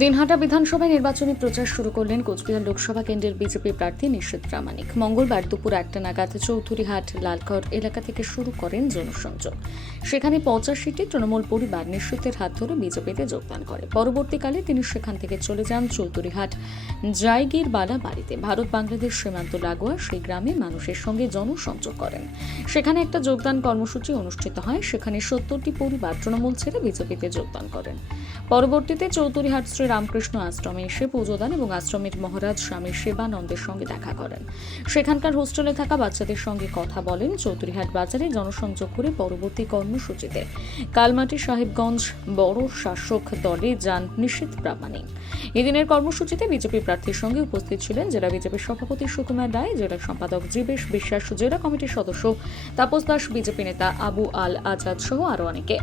দিনহাটা বিধানসভায় নির্বাচনী প্রচার শুরু করলেন কোচবিহার লোকসভা কেন্দ্রের বিজেপি প্রার্থী নিশ্চিত প্রামাণিক। মঙ্গলবার দুপুর একটা নাগাদ চৌধুরীহাট লালগড় এলাকা থেকে শুরু করেন জনসংযোগ। সেখানে পঁচাশিটি তৃণমূল পরিবার নিশ্চিতের হাত ধরে বিজেপিতে যোগদান করে। পরবর্তীকালে তিনি সেখান থেকে চলে যান চৌধুরীহাট জায়গির বালা বাড়িতে। ভারত বাংলাদেশ সীমান্ত লাগোয়া সেই গ্রামে মানুষের সঙ্গে জনসংযোগ করেন। সেখানে একটা যোগদান কর্মসূচি অনুষ্ঠিত হয়। সেখানে সত্তরটি পরিবার তৃণমূল ছেড়ে বিজেপিতে যোগদান করেন। পরবর্তীতে চৌধুরীহাট শ্রী রামকৃষ্ণ আশ্রমে এসে পুজো দেন এবং আশ্রমের মহারাজ স্বামী সেবানন্দের সঙ্গে দেখা করেন। সেখানকার হোস্টেলে থাকা বাচ্চাদের সঙ্গে কথা বলেন চৌধুরীহাট বাজারে জনসংযোগ করে পরবর্তী কর্মসূচিতে। কালমাটি সাহেবগঞ্জ বড় শাসক দলে যান নিশ্চিত প্রামাণিক। এদিনের কর্মসূচিতে বিজেপি প্রার্থীর সঙ্গে উপস্থিত ছিলেন জেলা বিজেপির সভাপতি সুকুমার রায়, জেলা সম্পাদক জীবেশ বিশ্বাস, জেলা কমিটির সদস্য তাপস দাস, বিজেপি নেতা আবু আল আজাদ সহ আরও অনেকে।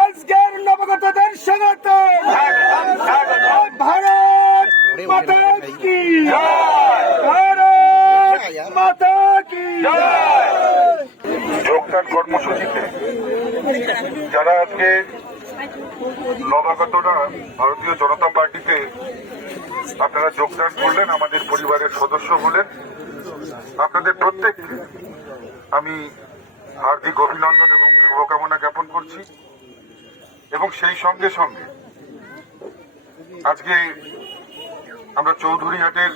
আজকের নবগতদের স্বাগতম। ভারত মাতা কি? ভারত মাতা কি? যোগদান কর্মসূচিতে যারা আজকে নবাগতরা ভারতীয় জনতা পার্টিতে আপনারা যোগদান করলেন আমাদের পরিবারের সদস্য হলেন। আপনাদের প্রত্যেককে আমি হার্দিক অভিনন্দন এবং শুভকামনা জ্ঞাপন করছি। এবং সেই সঙ্গে সঙ্গে আজকে আমরা চৌধুরীহাটের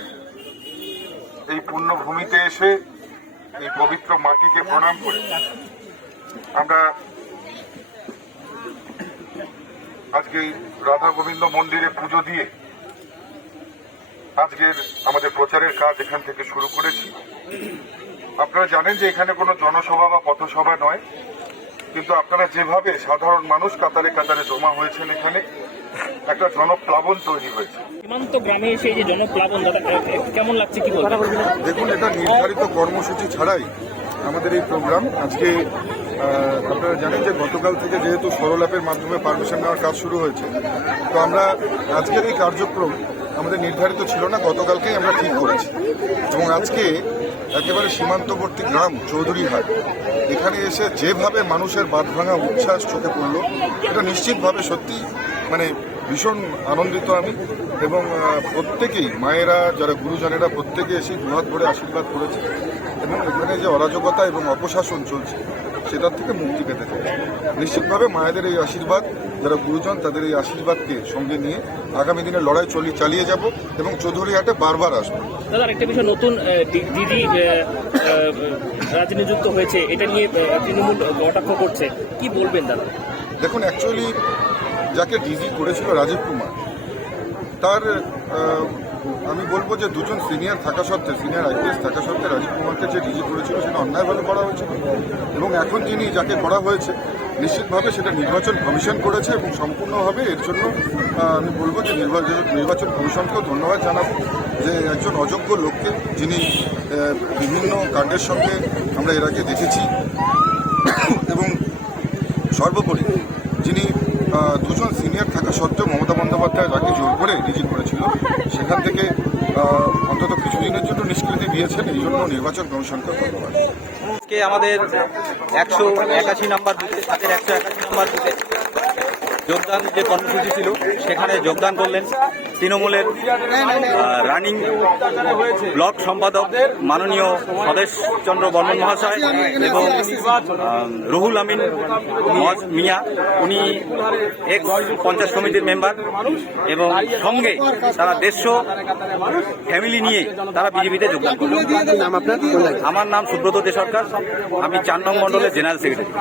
এই পুণ্যভূমিতে এসে এই পবিত্র মাটিকে প্রণাম করে। আমরা আজকে রাধা গোবিন্দ মন্দিরে পুজো দিয়ে আজকের আমাদের প্রচারের কাজ এখান থেকে শুরু করেছি। আপনারা জানেন যে এখানে কোনো জনসভা বা পথসভা নয় কিন্তু আপনারা যেভাবে সাধারণ মানুষ কাতারে কাতারে জমা হয়েছেন এখানে একটা জনপ্লাবন তৈরি হয়েছে। সীমান্ত গ্রামে এসে যে জনপ্লাবন দাদা এ- এ- কেমন লাগছে কি দেখুন এটা নির্ধারিত কর্মসূচি ছাড়াই আমাদের এই প্রোগ্রাম আজকে আপনারা জানেন যে গতকাল থেকে যেহেতু সরল অ্যাপের মাধ্যমে পারমিশন নেওয়ার কাজ শুরু হয়েছে তো আমরা আজকের এই কার্যক্রম আমাদের নির্ধারিত ছিল না গতকালকেই আমরা ঠিক করেছি। এবং আজকে একেবারে সীমান্তবর্তী গ্রাম চৌধুরীহাট। এখানে এসে যেভাবে মানুষের বাদ ভাঙা উচ্ছ্বাস চোখে পড়ল, এটা নিশ্চিতভাবে সত্যি মানে ভীষণ আনন্দিত আমি এবং প্রত্যেকেই, মায়েরা, যারা গুরুজনেরা প্রত্যেকে এসে দুহাত ভরে আশীর্বাদ করেছে। এবং এখানে যে অরাজকতা এবং অপশাসন চলছে সেটার থেকে মুক্তি পেতে চাই। নিশ্চিতভাবে মায়েদের এই আশীর্বাদ যারা গুরুজন তাদের এই আশীর্বাদকে সঙ্গে নিয়ে আগামী দিনে লড়াই চলি চালিয়ে যাব এবং চৌধুরীহাটে বারবার আসব। দাদা একটা বিষয় নতুন দিদি রাজনিযুক্ত হয়েছে এটা নিয়ে তৃণমূল কটাক্ষ করছে কি বলবেন দাদা? দেখুন অ্যাকচুয়ালি যাকে ডিজি করেছিল রাজীব কুমার তার আমি বলব যে দুজন সিনিয়র থাকা সত্ত্বে সিনিয়র আইপিএস থাকা সত্ত্বে রাজীব কুমারকে যে ডিজি করেছিল সেটা অন্যায়ভাবে করা হয়েছিল এবং এখন যিনি যাকে করা হয়েছে, নিশ্চিতভাবে সেটা নির্বাচন কমিশন করেছে এবং সম্পূর্ণভাবে এর জন্য আমি বলব যে নির্বাচন কমিশনকেও ধন্যবাদ জানাব যে একজন অযোগ্য লোককে যিনি বিভিন্ন কাণ্ডের সঙ্গে আমরা এর আগে দেখেছি। এবং সর্বোপরি যিনি দুজন সিনিয়র থাকা সত্ত্বেও মমতা বন্দ্যোপাধ্যায় তাকে জোর করে রিজিট করেছিল সেখান থেকে অন্তত কিছুদিনের জন্য নিষ্কৃতি দিয়েছেন, এই জন্য নির্বাচন কমিশনকে ধন্যবাদ। আমাদের একশো একাশি নাম্বার একশো একাশি নাম্বার বুথে যোগদান যে কর্মসূচি ছিল সেখানে যোগদান করলেন তৃণমূলের রানিং ব্লক সম্পাদক মাননীয় স্বদেশ চন্দ্র বর্মন মহাশয় এবং রুহুল আমিন মিয়া। উনি এক পঞ্চায়েত সমিতির মেম্বার এবং সঙ্গে তারা দেড়শো ফ্যামিলি নিয়ে তারা বিজেপিতে যোগদান করলেন। আমার নাম সুব্রত দে সরকার। আমি চার নং মণ্ডলের জেনারেল সেক্রেটারি